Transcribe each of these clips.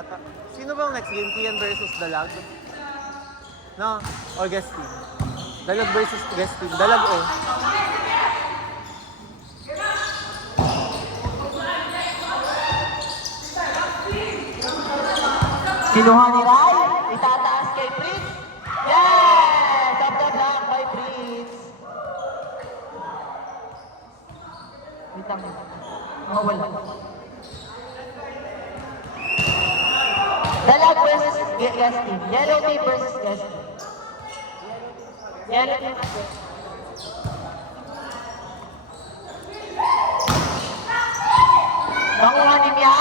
ata. Sino ba ang next game? Kian versus Dalag? No? Or guest team? Dalag versus guest team. Dalag eh. Kinuha ni Rai, itataas kay Prince. Yes! Top the block by Prince. Wait lang. Wala. Dalag versus guest team. Yellow team versus guest team. Yellow team versus guest team. Nakuha ni Mia.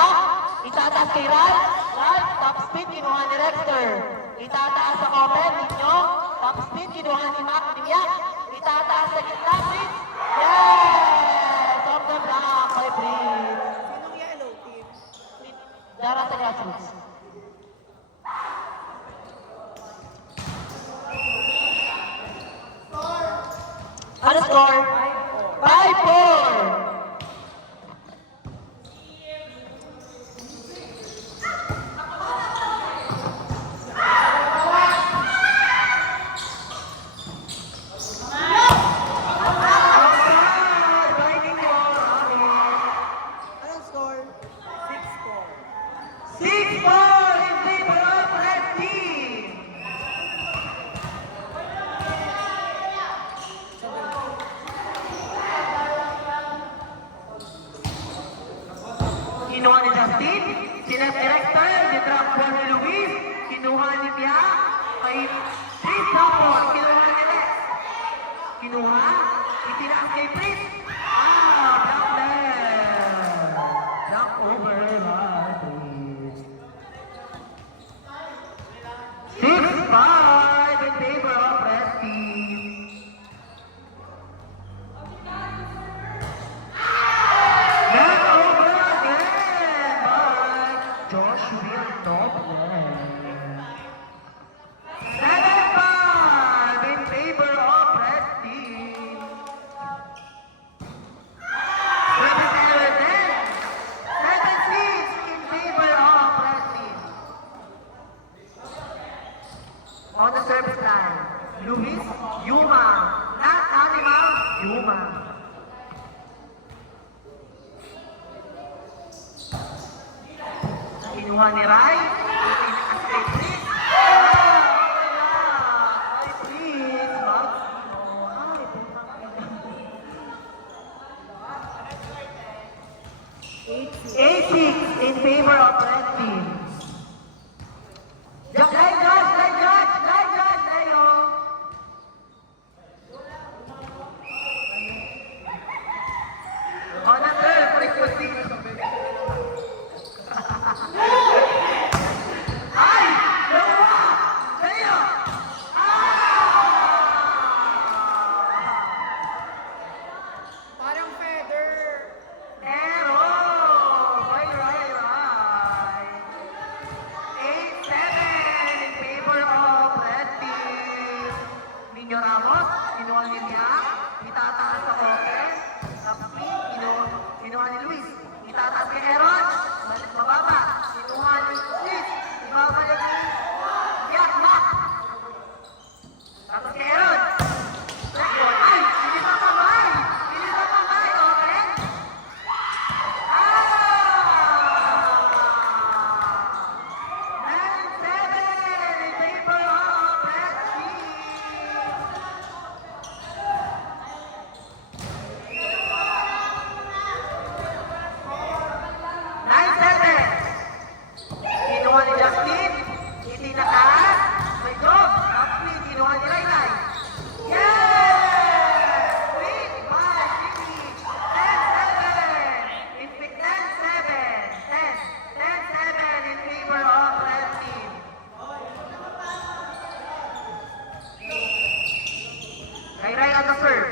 Itataas kay Rai. Rai, top speed, kinuha ni Rexter. Itataas sa open ninyo. Top speed, kinuha ni Mac, ni Mia. Itataas sa gitna, Prince. Yes! Top the block by Prince. Sinong yellow team? Dara sa grassroots. Ano score? 5-4. Anong score? 6-4. 6-4 in favor of red team. Kinuha ni Justin, sinat ni Rector, nitrap po ni Luis, kinuha ni Mia, kay Prince Tapon, kinuha ni Rex. Kinuha, itinaas kay Prince. Block left. Block over by Prince. 6-5 in favor of red team. Net over again by Joshua Noble. 7-5 in favor of red team. Representative 7-6 in favor of red team. On the service line, Luis Yuma, not Animal Yuma. Kinuha ni Rai, itinaas kay Prince. Ay, Prince, Maximo. Ay, putang 8-6 in favor of red team. Leo. On the third frequency. Ay! Dalawa! Leo! Parang feather. Pero, right. 8-7 in favor of red team. Niño Ramos, kinuha ni Mia, itataas sa open. Tapos, kinuha ni Luis, itataas kay Aaron, balik mababa. Kinuha ni Luis, ibabalik ni Mac. Tapos kay Aaron. Ay! Hindi pa pamay! Open. Kinuha ni Justin, itinataas, may job, Apli, kinuha ni Laylay. Yes! Win by Jimmy, 10-7 in favor of red team. Ray on the serve.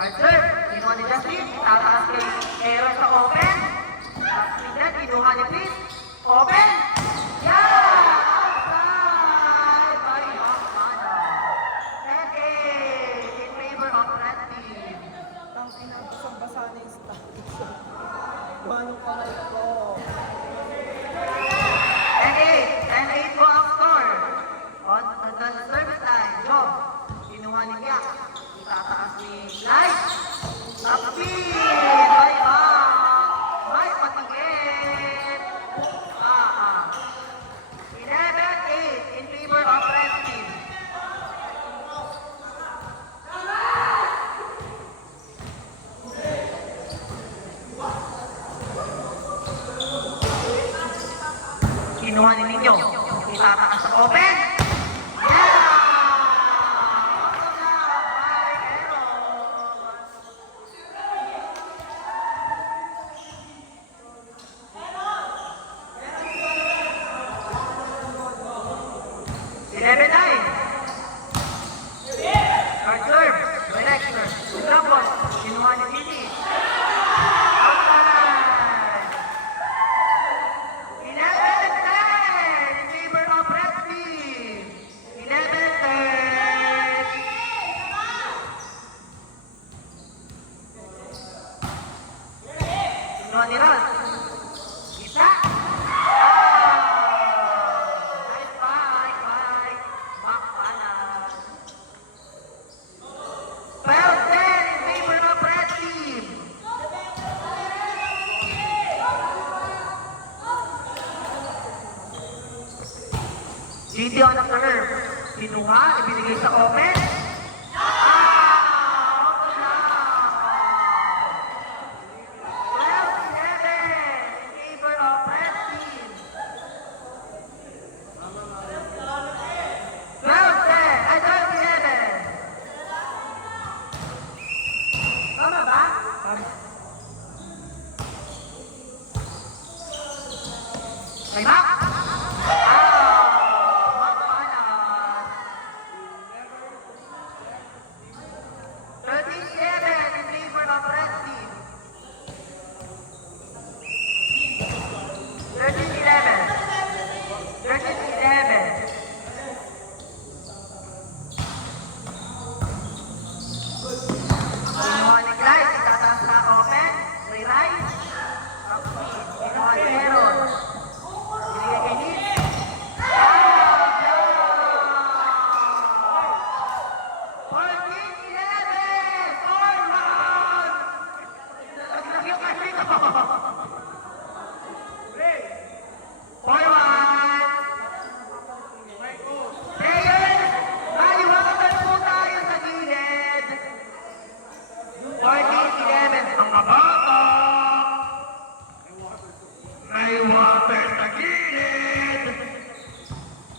Right serve, kinuha ni Justin, tataas kay Aaron sa open. Tapos minsan, kinuha ni Prince. Open! Yeah! Outside by Hakmana. 10-8 in favor of red team. Tang ina, basang-basa na yung status. Paano kamay ko? Kinuha ni Ninyo. Itataas sa open. Eleven nine. Third serve. Director. Drop ball. Kinuha ni Titi. Outside. 11-10 in favor of Red Team. 11-10. Kinuha ni Ron. Isa. Nice fight, fight. Makpalas. 12-10 in favor of Red Team. GT on the serve. Kinuha, ibinigay sa open. Out na! 12-11 in favor of Red Team. 12-10, ay 12-11. Tama ba? May Mac? Makpalas. 13-11 in favor of Red Team. 13-11. 13-11. Kinuha ni Clyde, itataas sa open. Ray. Kinuha ni Aaron. Binigay kay Nick. 14-11. Forward! Lagi yung kasi ito. Forward! Players, maliwanag po tayo sa gilid. 14-11. Mga bata! May water sa gilid!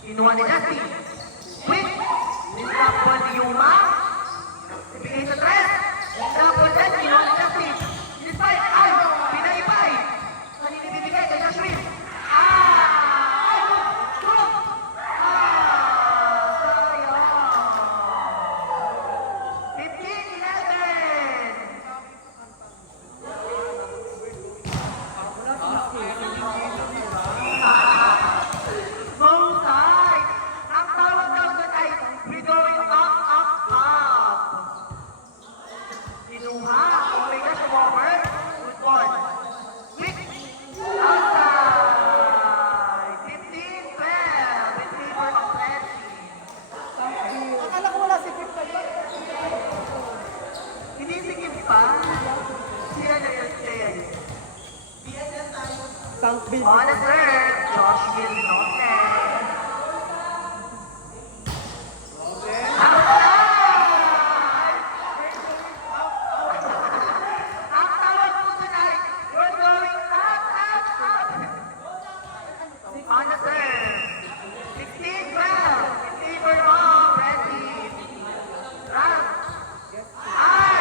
Kinuha ni Justin. Quick! Nisapon ni Yuma. Ibigay sa tres. Nisapon din. Kinuha ni Justin. Despite, ay! Pinaipay! Kanina ibibigay kay Joshua. Ay! Tulog! Sayang! 15-11. Wrong side. Ang tawag daw doon ay we're going up, up, up. Kinuha. Okay na sa over. Good ball. Quick. Outside. 15-12 in favor of Red Team. Akala ko wala si Kip pa ba? Sinisikip pa. Siya na yun, siya yun. Tank B. On the serve, Josh Villote. Ang tawag po tonight, we're going up, up, up. On the serve, 16-12 in favor of Red Team. Round. Ay!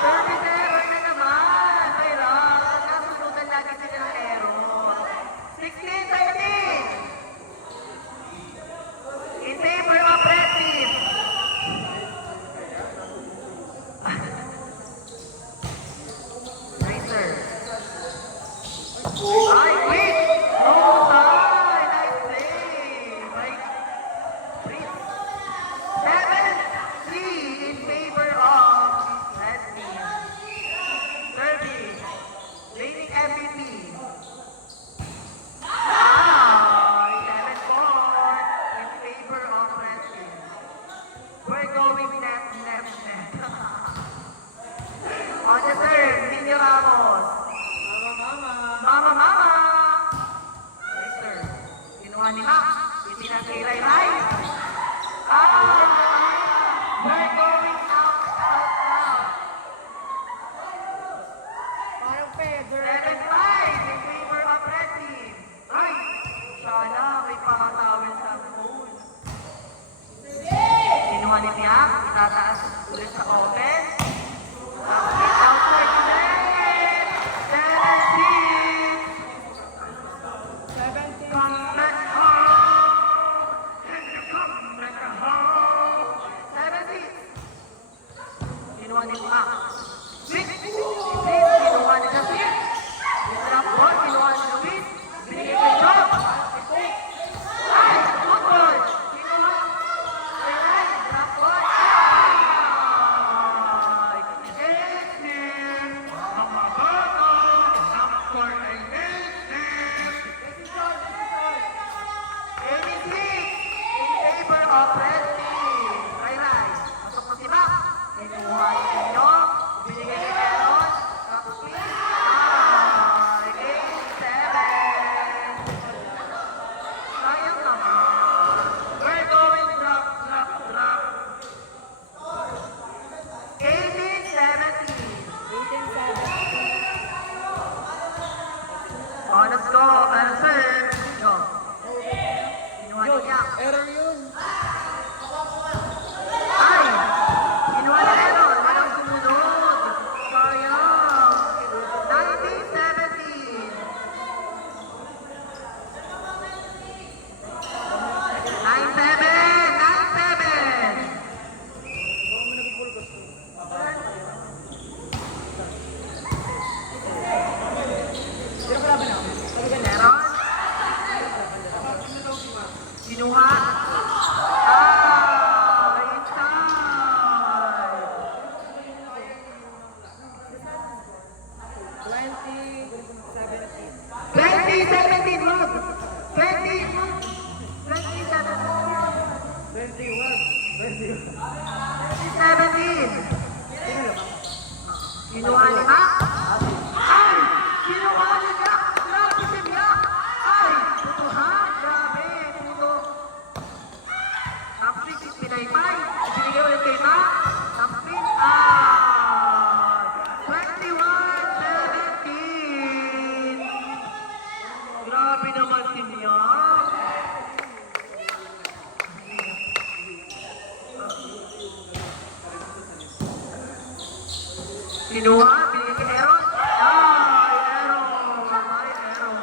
37 na naman! May round. Nasusugan lagi sila ng error. 16-13 in favor of Red Team. Racer. Ay, quick! No side! Nice play! By Chris. 7-3 in favor of Red Team. Serving. Reigning MVP. 11-4 in favor of Red Team. We're going net, net, net. On the third, Cindy Ramos. Mama, mama. Racer. Kinuha ni Mac. Itinang kay Ray Ray. We're going out, out, out. Parang Pedro. 7-5 in favor of Red Team. Ay, Shala. sir. Yo. Kinuha niya. Error yun. Ay! Kinuha ni Aaron. Walang sumunod. Sayang. 19-17. 9-7. 9-7. Meron? Kinuha? Inside! 2017, Rod! 2017! Kinuha ni Mac? Ay! Kinuha ni Mac! Grabe si Mac! Ay! Tutuhan! Grabe! Puto! Tapos pinaypay. Ibinigay ulit kay Mac. Tapos ay! 21-17! Grabe naman si Mac! Kinuha, binigay kay Aaron. Ay, Aaron! Ay, Aaron!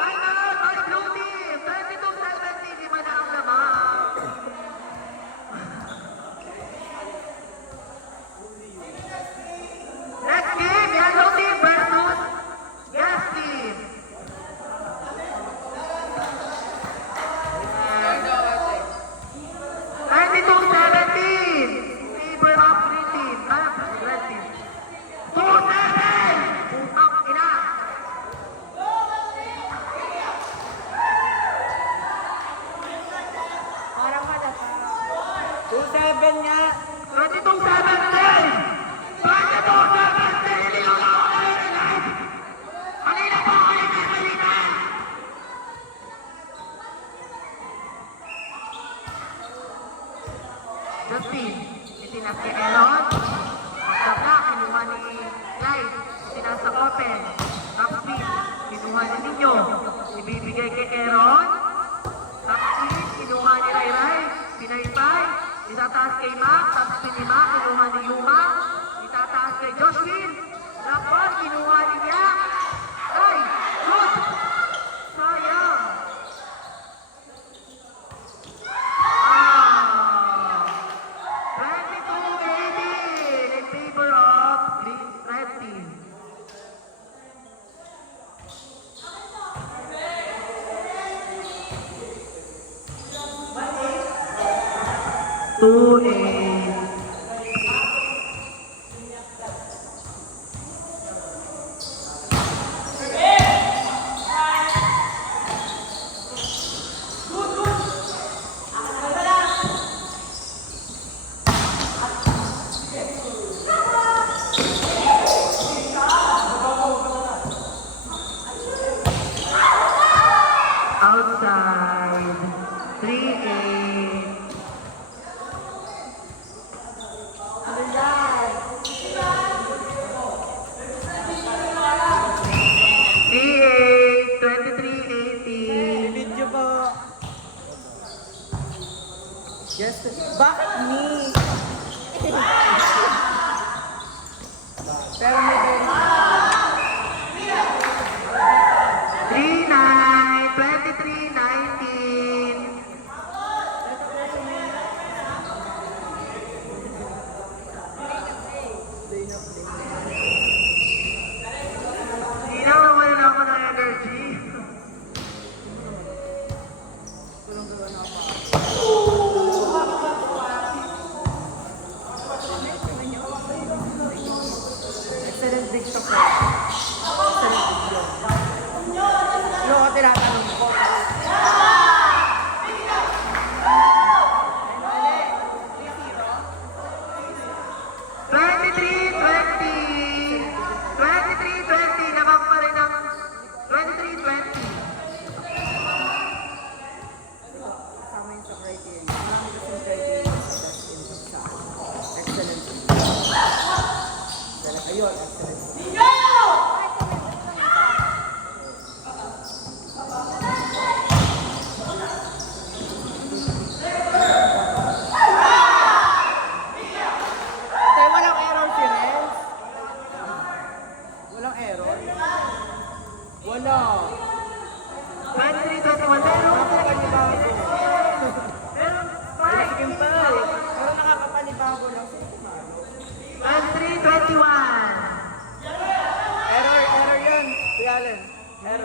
Time out! Ay, blue team! 22-17, di ba na ang naman? Next game, yellow team versus yes team. Favor of green team. Red team. 2-7! Putang ina! Parang halata. 2-7 nga. 22-17! 22-17! Niloloko na yun na lang! Kanina po! Kanina! Justin, itinap kay Aaron. Magkabla, kinuha ni Clyde. Itinasa open. Tapos, kinuha ni Ninyo. Ibibigay kay Aaron. Tapos, kinuha ni Ray. Pinaypay. Itataas kay Mac. Tapos, ni Mac, kinuha ni Yuma. Itataas kay Joshua. Lapon, kinuha ni niya. Ay! Shoot! Sayang! Ah! 22-18 in favor of Green Red Team. Two eight. Outside. 3-8. Video po. Yes. Bakit me? Pero may ganun. 23-19. Hindi na naman ako ng energy.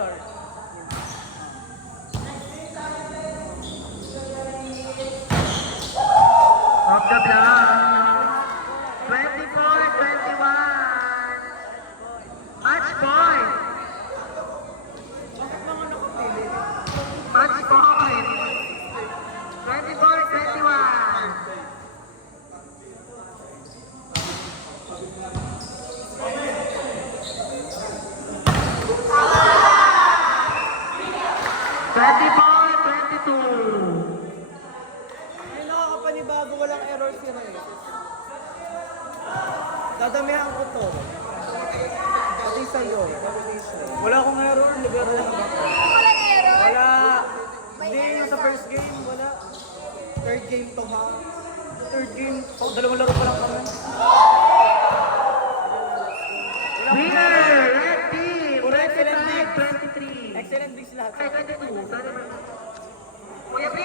error. Off the block. 24-21. Match point. Match point. 24-21. Ay, nakakapanibago, walang error si Reyes. Dadamihan ko to. Pati sa'yo. Wala akong error, libero lang ako. Walang error. Wala. Hindi yung sa first game, wala. Third game to ha. Third game, dalawang laro pa lang kami. Winner, red team, Excellent 25-23. Excellent digs lahat. Ay, 22. Kuya